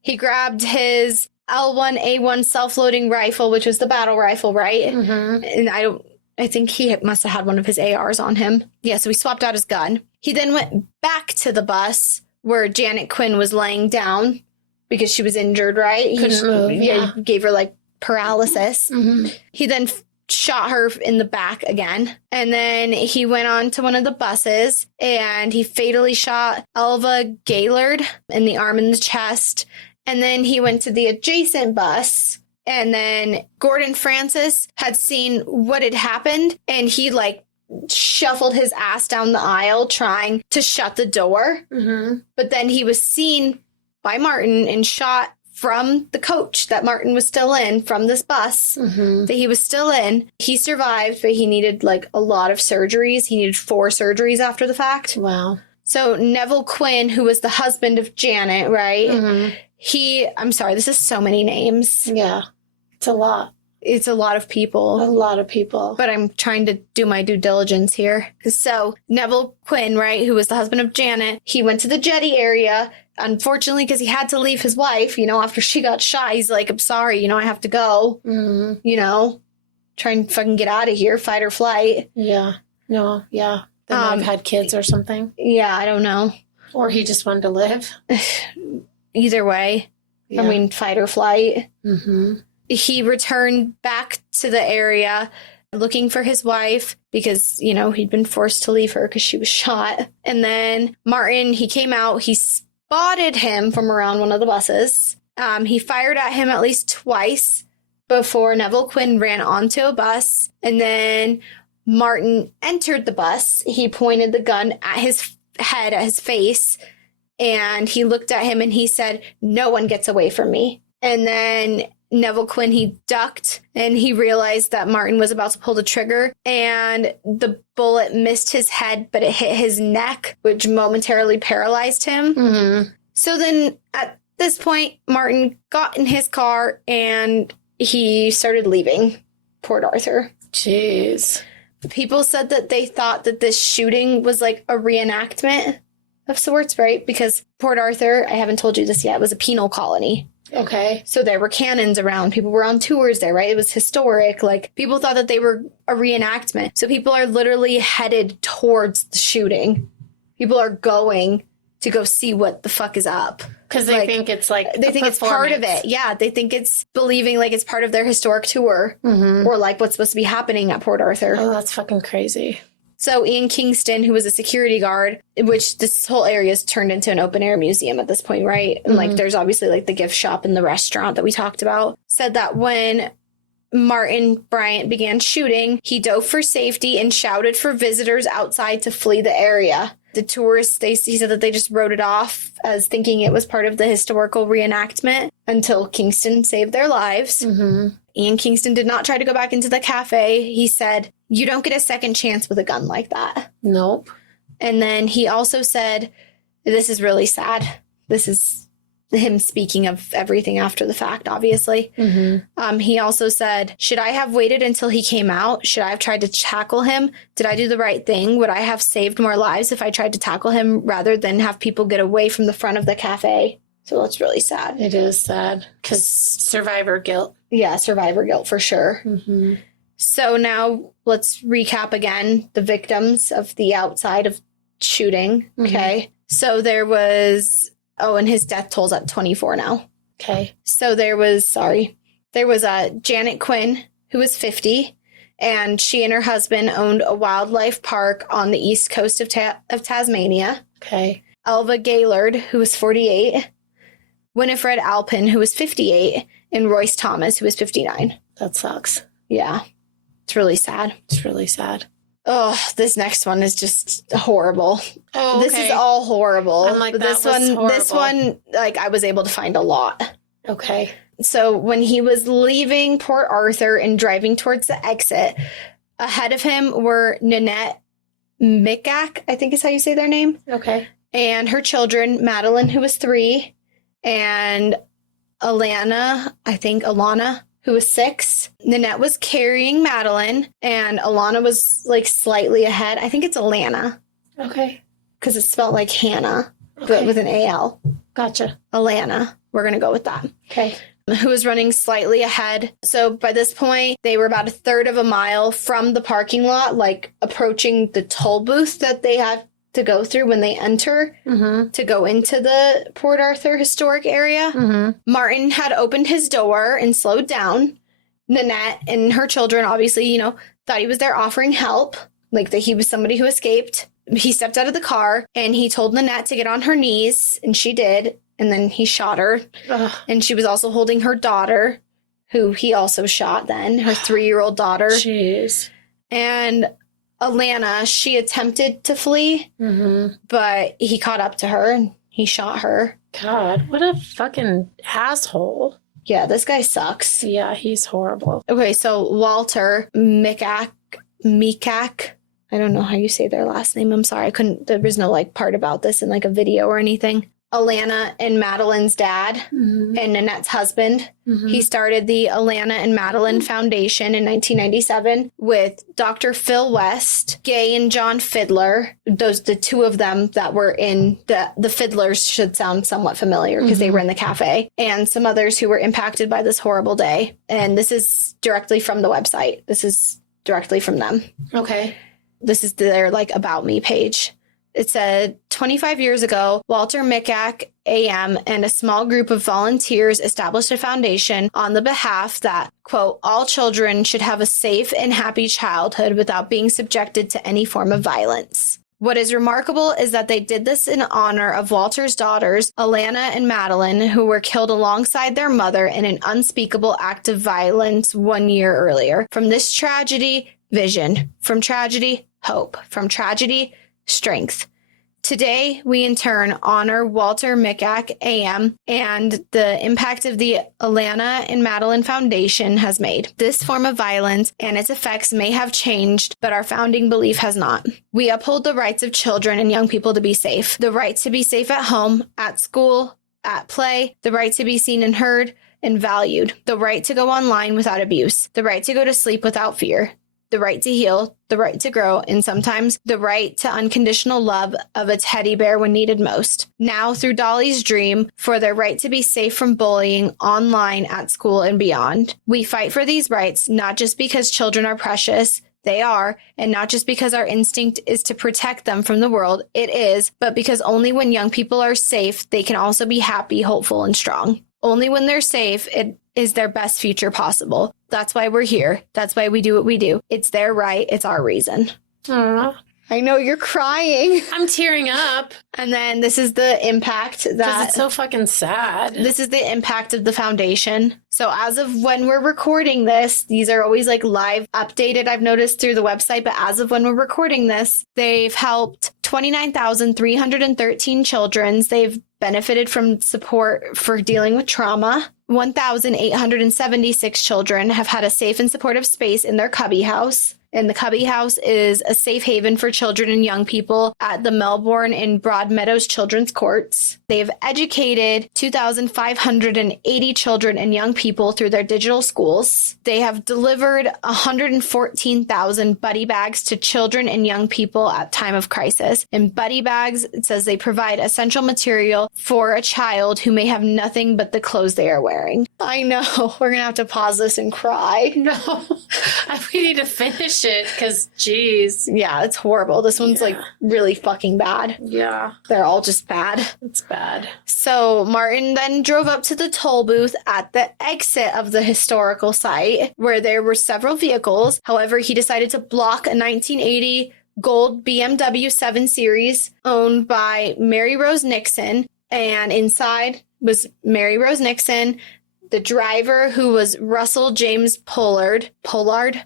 He grabbed his L1A1 self-loading rifle, which was the battle rifle, right? And I think he must have had one of his ARs on him. Yeah, so he swapped out his gun. He then went back to the bus where Janet Quinn was laying down because she was injured, right? Couldn't move, yeah. He gave her like paralysis. He then shot her in the back again. And then he went on to one of the buses and he fatally shot Elva Gaylord in the arm and the chest. And then he went to the adjacent bus, and then Gordon Francis had seen what had happened, and he like shuffled his ass down the aisle trying to shut the door. But then he was seen by Martin and shot from the coach that Martin was still in, from this bus that he was still in. He survived, but he needed like a lot of surgeries. He needed 4 surgeries after the fact. Wow. So Neville Quinn, who was the husband of Janet, right? I'm sorry, this is so many names. Yeah. It's a lot. It's a lot of people. A lot of people. But I'm trying to do my due diligence here. So Neville Quinn, right, who was the husband of Janet, he went to the jetty area. Unfortunately, because he had to leave his wife, you know, after she got shot. He's like, I'm sorry, you know, I have to go. You know, try and fucking get out of here, fight or flight. Yeah. No, yeah. They might have had kids or something. Yeah, I don't know. Or he just wanted to live. Either way. Yeah. I mean, fight or flight. He returned back to the area looking for his wife because, you know, he'd been forced to leave her because she was shot. And then Martin, he came out, he spotted him from around one of the buses. He fired at him at least twice before Neville Quinn ran onto a bus. And then Martin entered the bus. He pointed the gun at his head, at his face, and he looked at him and he said, "No one gets away from me." And then Neville Quinn, he ducked and he realized that Martin was about to pull the trigger, and the bullet missed his head, but it hit his neck, which momentarily paralyzed him. Mm-hmm. So then at this point, Martin got in his car and he started leaving Port Arthur. Jeez. People said that they thought that this shooting was like a reenactment of sorts, right? Because Port Arthur, I haven't told you this yet, was a penal colony. Okay. So there were cannons around. People were on tours there, right? It was historic. Like, people thought that they were a reenactment. So people are literally headed towards the shooting. People are going to go see what the fuck is up. Because they think it's like they think it's part of it. Yeah, they think it's believing like it's part of their historic tour, or like what's supposed to be happening at Port Arthur. Oh, that's fucking crazy. So Ian Kingston, who was a security guard, which this whole area is turned into an open air museum at this point, right? And like there's obviously like the gift shop and the restaurant that we talked about, said that when Martin Bryant began shooting, he dove for safety and shouted for visitors outside to flee the area. The tourists, he said that they just wrote it off as thinking it was part of the historical reenactment until Kingston saved their lives. Ian Kingston did not try to go back into the cafe. He said, "You don't get a second chance with a gun like that." Nope. And then he also said, this is really sad. This is him speaking of everything after the fact, obviously. He also said, "Should I have waited until he came out? Should I have tried to tackle him? Did I do the right thing? Would I have saved more lives if I tried to tackle him rather than have people get away from the front of the cafe?" So that's really sad. It is sad. Because survivor guilt. Yeah, survivor guilt for sure. So now let's recap again the victims of the outside of shooting. Okay. So there was... Oh, and his death toll's at 24 now. Okay. So there was Janet Quinn, who was 50, and she and her husband owned a wildlife park on the east coast of Tasmania. Okay. Elva Gaylord, who was 48, Winifred Alpin, who was 58, and Royce Thomas, who was 59. That sucks. Yeah. It's really sad. It's really sad. Oh, this next one is just horrible. Oh, okay. This is all horrible. I'm like, this one, like, I was able to find a lot. Okay. So when he was leaving Port Arthur and driving towards the exit, ahead of him were Nanette Mikak, I think is how you say their name. Okay. And her children, Madeline, who was 3, and Alana, who was 6. Nanette was carrying Madeline, and Alana was like slightly ahead. I think it's Alana. Okay. Because it's spelled like Hannah, but Okay. with an A-L. Gotcha. Alana. We're going to go with that. Okay. Who was running slightly ahead. So by this point, they were about a third of a mile from the parking lot, like approaching the toll booth that they have to go through when they enter to go into the Port Arthur historic area. Martin had opened his door and slowed down. Nanette and her children obviously, thought he was there offering help, like that he was somebody who escaped. He stepped out of the car and he told Nanette to get on her knees, and she did. And then he shot her. Ugh. And she was also holding her daughter, who he also shot then, her 3-year-old daughter. Jeez. And Alana, she attempted to flee, but he caught up to her and he shot her. God, what a fucking asshole. Yeah, this guy sucks. Yeah, he's horrible. Okay, so Walter Mikak, I don't know how you say their last name. I'm sorry. There was no like part about this in like a video or anything. Alana and Madeline's dad and Nanette's husband. He started the Alana and Madeline Foundation in 1997 with Dr. Phil West, Gay and John Fiddler. The two of them that were in the Fiddlers should sound somewhat familiar because they were in the cafe, and some others who were impacted by this horrible day. And this is directly from the website. This is directly from them. Okay. This is their like About Me page. It said, 25 years ago, Walter Mikak, AM, and a small group of volunteers established a foundation on the behalf that, quote, all children should have a safe and happy childhood without being subjected to any form of violence. What is remarkable is that they did this in honor of Walter's daughters, Alana and Madeline, who were killed alongside their mother in an unspeakable act of violence 1 year earlier. From this tragedy, vision. From tragedy, hope. From tragedy, strength. Today, we in turn honor Walter Micak, AM, and the impact of the Alana and Madeline Foundation has made. This form of violence and its effects may have changed, but our founding belief has not. We uphold the rights of children and young people to be safe. The right to be safe at home, at school, at play, the right to be seen and heard and valued, the right to go online without abuse, the right to go to sleep without fear, the right to heal, the right to grow, and sometimes the right to unconditional love of a teddy bear when needed most. Now, through Dolly's dream for their right to be safe from bullying online, at school, and beyond. We fight for these rights, not just because children are precious, they are, and not just because our instinct is to protect them from the world, it is, but because only when young people are safe, they can also be happy, hopeful, and strong. Only when they're safe, it is their best future possible. That's why we're here. That's why we do what we do. It's their right. It's our reason. Aww. I know you're crying. I'm tearing up. And then this is the impact Because that... it's so fucking sad. This is the impact of the foundation. So as of when we're recording this, these are always like live updated, I've noticed through the website, but as of when we're recording this, they've helped 29,313 children. They've benefited from support for dealing with trauma. 1,876 children have had a safe and supportive space in their cubby house. And the Cubby House is a safe haven for children and young people at the Melbourne and Broadmeadows Children's Courts. They've educated 2,580 children and young people through their digital schools. They have delivered 114,000 buddy bags to children and young people at time of crisis. And buddy bags, it says they provide essential material for a child who may have nothing but the clothes they are wearing. I know. We're going to have to pause this and cry. No. We need to finish it because, geez. Yeah, it's horrible. This one's like really fucking bad. Yeah. They're all just bad. It's bad. So Martin then drove up to the toll booth at the exit of the historical site where there were several vehicles. However, he decided to block a 1980 gold BMW 7 Series owned by Mary Rose Nixon. And inside was Mary Rose Nixon, the driver, who was Russell James Pollard,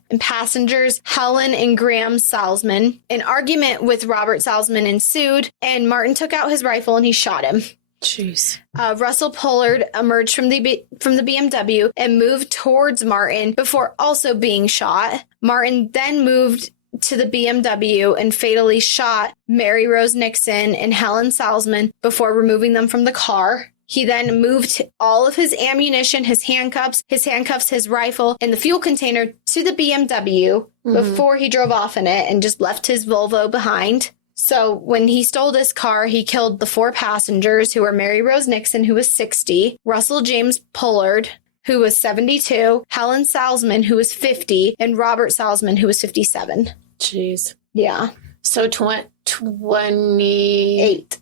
and passengers Helen and Graham Salzman. An argument with Robert Salzman ensued, and Martin took out his rifle and he shot him. Jeez. Russell Pollard emerged from the BMW and moved towards Martin before also being shot. Martin then moved to the BMW and fatally shot Mary Rose Nixon and Helen Salzman before removing them from the car. He then moved all of his ammunition, his handcuffs, his rifle, and the fuel container to the BMW before he drove off in it and just left his Volvo behind. So when he stole this car, he killed the 4 passengers, who were Mary Rose Nixon, who was 60, Russell James Pollard, who was 72, Helen Salzman, who was 50, and Robert Salzman, who was 57. Jeez. Yeah. So 28.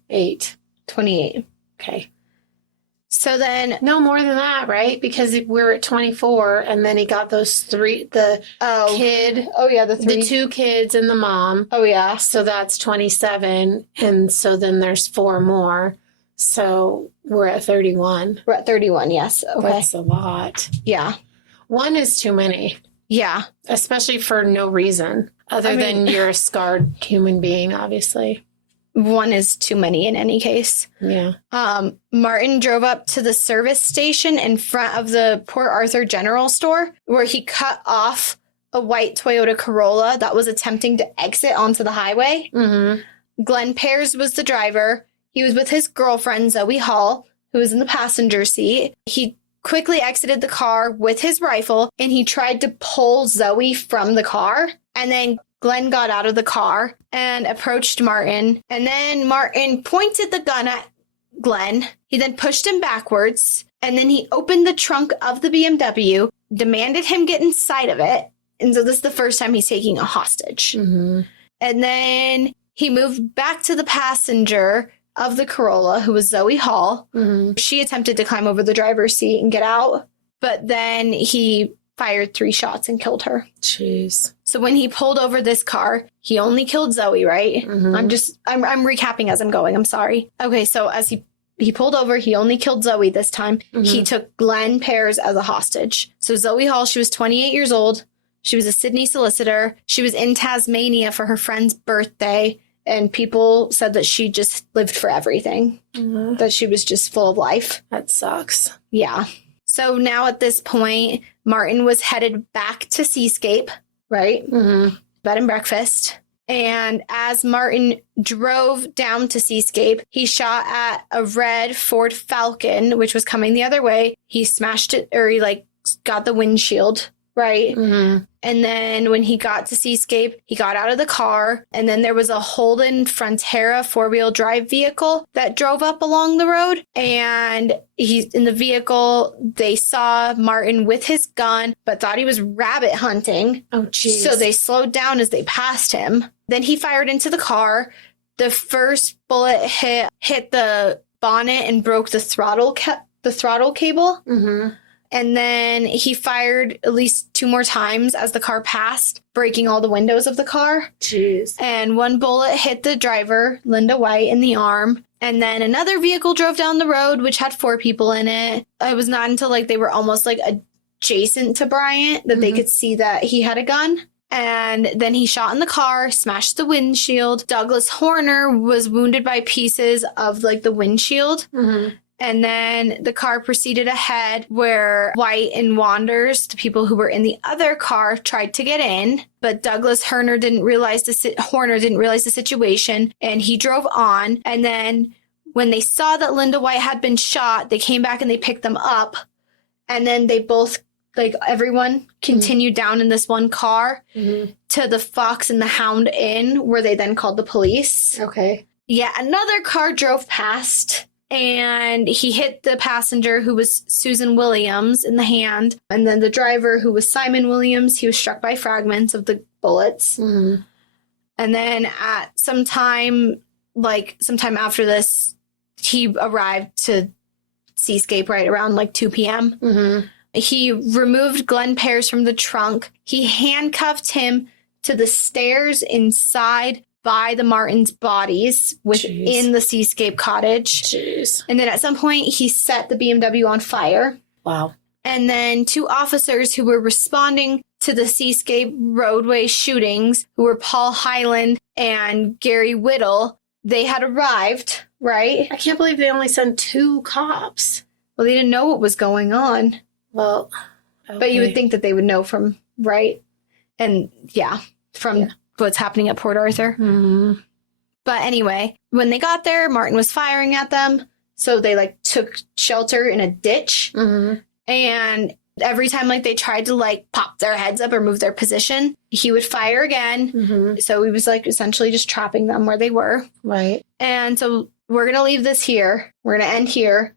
28. Okay. So then... No more than that, right? Because we're at 24, and then he got those 3, the kid. Oh, yeah, the 3. The 2 kids and the mom. Oh, yeah. So that's 27, and so then there's 4 more. So we're at 31. We're at 31, yes. Okay. That's a lot. Yeah. 1 is too many. Yeah. Especially for no reason, other than you're a scarred human being, obviously. 1 is too many in any case. Yeah. Martin drove up to the service station in front of the Port Arthur General Store, where he cut off a white Toyota Corolla that was attempting to exit onto the highway. Mm-hmm. Glenn Pears was the driver. He was with his girlfriend, Zoe Hall, who was in the passenger seat. He quickly exited the car with his rifle, and he tried to pull Zoe from the car. And then Glenn got out of the car and approached Martin. And then Martin pointed the gun at Glenn. He then pushed him backwards. And then he opened the trunk of the BMW, demanded him get inside of it. And so this is the first time he's taking a hostage. Mm-hmm. And then he moved back to the passenger of the Corolla, who was Zoe Hall. Mm-hmm. She attempted to climb over the driver's seat and get out. But then he fired 3 shots and killed her. Jeez. So when he pulled over this car, he only killed Zoe, right? Mm-hmm. I'm recapping as I'm going. I'm sorry. Okay, so as he pulled over, he only killed Zoe this time. Mm-hmm. He took Glenn Pears as a hostage. So Zoe Hall, she was 28 years old. She was a Sydney solicitor. She was in Tasmania for her friend's birthday. And people said that she just lived for everything, that she was just full of life. That sucks. Yeah. So now at this point, Martin was headed back to Seascape, right? Mm-hmm. Bed and breakfast. And as Martin drove down to Seascape, he shot at a red Ford Falcon, which was coming the other way. He smashed it, or he got the windshield, right? Mm-hmm. And then when he got to Seascape, he got out of the car. And then there was a Holden Frontera 4-wheel drive vehicle that drove up along the road. And he's in the vehicle. They saw Martin with his gun, but thought he was rabbit hunting. Oh, geez. So they slowed down as they passed him. Then he fired into the car. The first bullet hit the bonnet and broke the throttle cable. Mm-hmm. And then he fired at least 2 more times as the car passed, breaking all the windows of the car. Jeez. And one bullet hit the driver, Linda White, in the arm. And then another vehicle drove down the road, which had 4 people in it. It was not until they were almost adjacent to Bryant that they could see that he had a gun. And then he shot in the car, smashed the windshield. Douglas Horner was wounded by pieces of the windshield. Mm-hmm. And then the car proceeded ahead where White and Wanders, the people who were in the other car, tried to get in. But Douglas Horner didn't realize the situation, and he drove on. And then when they saw that Linda White had been shot, they came back and they picked them up. And then they both, everyone continued down in this one car to the Fox and the Hound Inn, where they then called the police. Okay. Yeah, another car drove past. And he hit the passenger, who was Susan Williams, in the hand. And then the driver, who was Simon Williams, he was struck by fragments of the bullets. Mm-hmm. And then at sometime after this, he arrived to Seascape right around 2 p.m. Mm-hmm. He removed Glenn Pears from the trunk. He handcuffed him to the stairs inside by the Martins' bodies within the Seascape cottage. Jeez. And then at some point, he set the BMW on fire. Wow. And then 2 officers who were responding to the Seascape roadway shootings, who were Paul Hyland and Gary Whittle, they had arrived, right? I can't believe they only sent 2 cops. Well, they didn't know what was going on. Well, okay. But you would think that they would know from, right? And from what's happening at Port Arthur. Mm-hmm. But anyway, when they got there, Martin was firing at them. So they took shelter in a ditch. Mm-hmm. And every time they tried to pop their heads up or move their position, he would fire again. Mm-hmm. So he was essentially just trapping them where they were. Right. And so we're going to leave this here. We're going to end here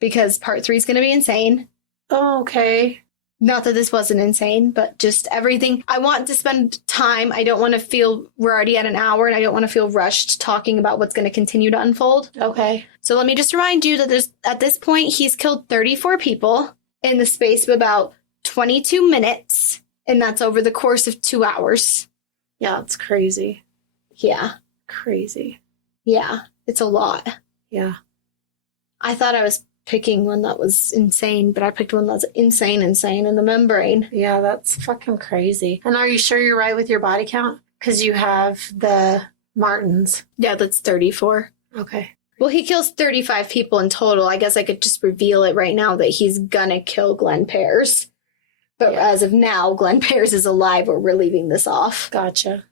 because part 3 is going to be insane. Oh, okay. Not that this wasn't insane, but just everything. I want to spend time. I don't want to feel we're already at an hour, and I don't want to feel rushed talking about what's going to continue to unfold. Okay. So let me just remind you that at this point, he's killed 34 people in the space of about 22 minutes, and that's over the course of 2 hours. Yeah, it's crazy. Yeah. Crazy. Yeah. It's a lot. Yeah. I thought I was picking one that was insane, but I picked one that's insane in the membrane. Yeah, that's fucking crazy. And are you sure you're right with your body count? Because you have the Martins. Yeah, that's 34. Okay. Well, he kills 35 people in total. I guess I could just reveal it right now that he's gonna kill Glenn Pears. But as of now, Glenn Pears is alive, or we're leaving this off. Gotcha.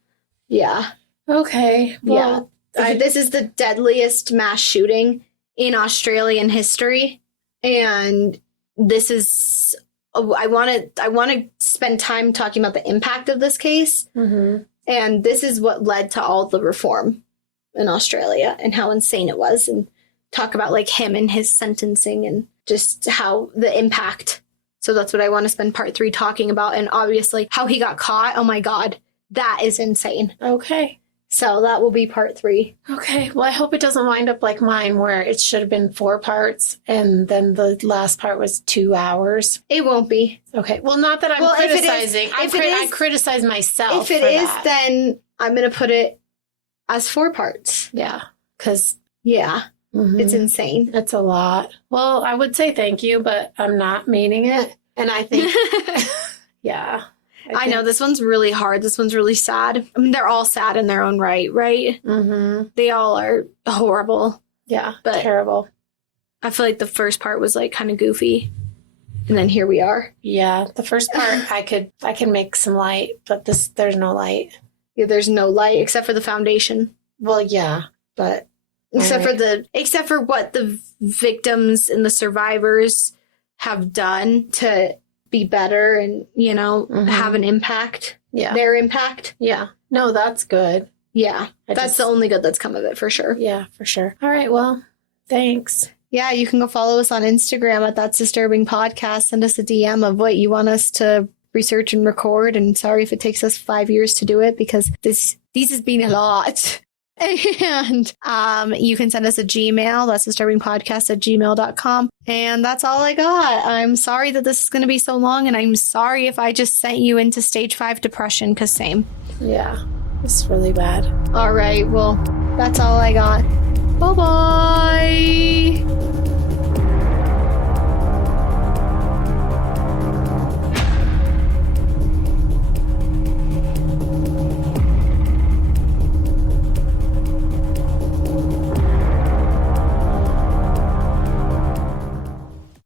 Yeah. Okay. Well, This is the deadliest mass shooting in Australian history. And this is, I want to spend time talking about the impact of this case. Mm-hmm. And this is what led to all the reform in Australia and how insane it was, and talk about him and his sentencing and just how the impact. So that's what I want to spend part 3 talking about. And obviously how he got caught. Oh my God, that is insane. Okay. So that will be part 3. Okay. Well, I hope it doesn't wind up like mine, where it should have been 4 parts and then the last part was 2 hours. It won't be. Okay. Well, not that I'm criticizing. I criticize myself. If it is, then I'm going to put it as 4 parts. Yeah. Because it's insane. It's a lot. Well, I would say thank you, but I'm not meaning it. And I think, yeah. I know this one's really hard. This one's really sad. I mean, they're all sad in their own right? Mm-hmm. They all are horrible. Yeah, but terrible. I feel like the first part was like kind of goofy. And then here we are. Yeah, the first part I could make some light, but there's no light. Yeah, there's no light except for the foundation. Well, yeah, but except for what the victims and the survivors have done to be better and, have an impact. Yeah. Their impact. Yeah. No, that's good. Yeah. That's the only good that's come of it for sure. Yeah, for sure. All right, well, thanks. Yeah, you can go follow us on Instagram at That's Disturbing Podcast. Send us a DM of what you want us to research and record. And sorry if it takes us 5 years to do it because these has been a lot. And you can send us a Gmail. That's disturbingpodcast@gmail.com. And that's all I got. I'm sorry that this is going to be so long. And I'm sorry if I just sent you into stage 5 depression because same. Yeah, it's really bad. All right. Well, that's all I got. Bye-bye.